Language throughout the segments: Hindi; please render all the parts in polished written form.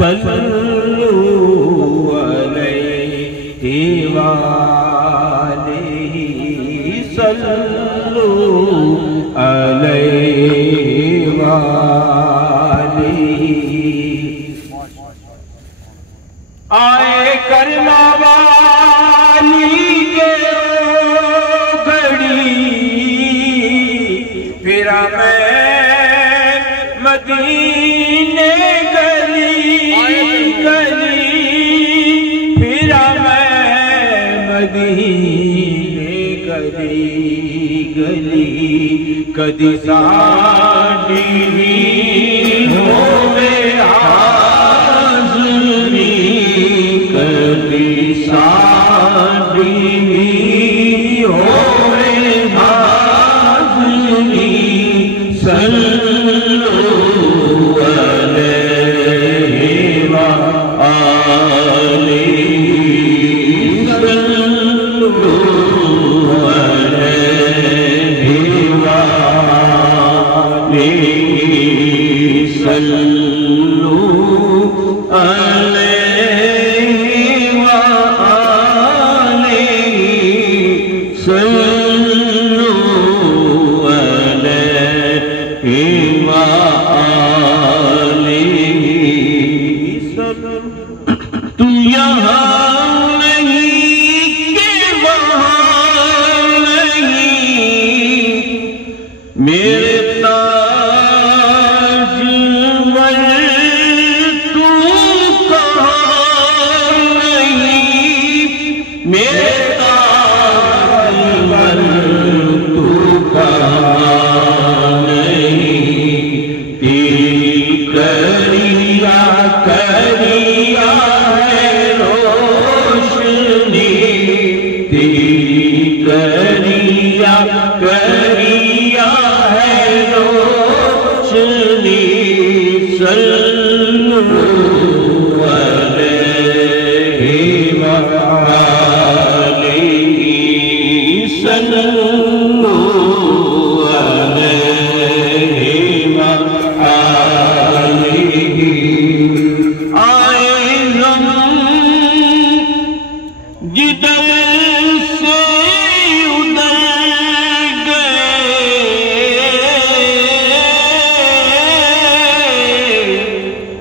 सल्लू अलैहि वालैहि सल्लू अलैहि वालैहि। आए करना वाली के घड़ी फिरा मैं मदीने गली गली फिरा मैं मदीने गली गली कदी साडी होवे हाज़री कदी साडी होवे हाज़री सल्लू अलैहि वालैहि सल्लू अलैहि वालैहि सल्लू अलैहि वालैहि सल्लू अलैहि वालैहि सल्लू। तू यहाँ नहीं के वहाँ नहीं मेरे ताजवर तू कहाँ नहीं मेरे ताजवर तू कहाँ नहीं तेरी करिया करिया है रोशनी तेरी करिया करिया है रोशनी सल्लू अलैहि वालैहि सल्लू अलैहि वालैहि। आए हम जिधर से उधर गए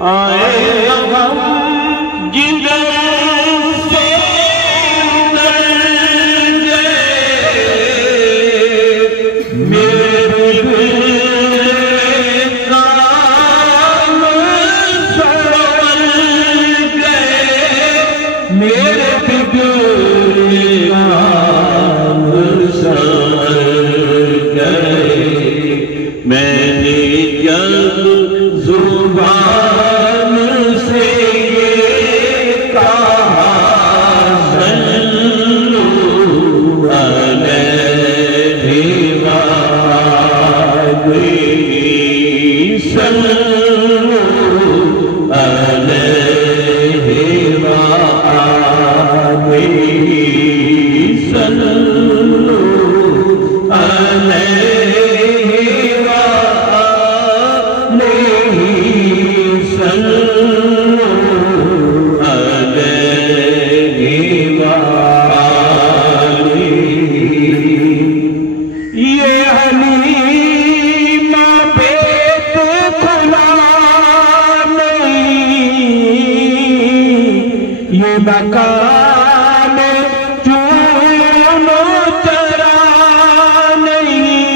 आए हम जिधर से उधर गए मेरे काम सवर गए मेरे बिगड़े काम सवर गए। मैंने जब जुबान से ये कहा सल्लू अलैहि वालैहि सल्लू अलैहि वालैहि सल्लू अलैहि वालैहि सल्लू अलैहि वालैहि। ये हलीमा पेट खुला नहीं ये मकान चूनो चरा नहीं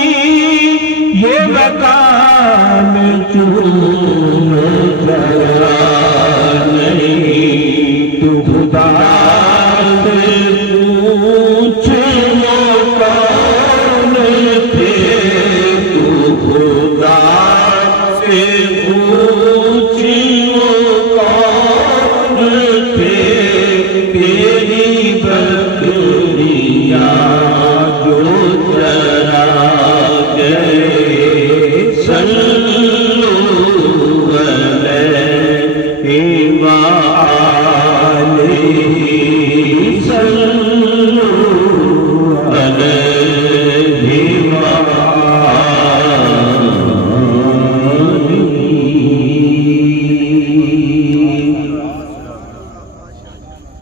ये मकान चूनो चरा नहीं। तू खुदा से पूछ वो कौन थे तू खुदा से पूछ वो कौन थे तेरी बकरियाँ जो चरा गए सल्लू अलैहि वालैहि सल्लू अलैहि वालैहि।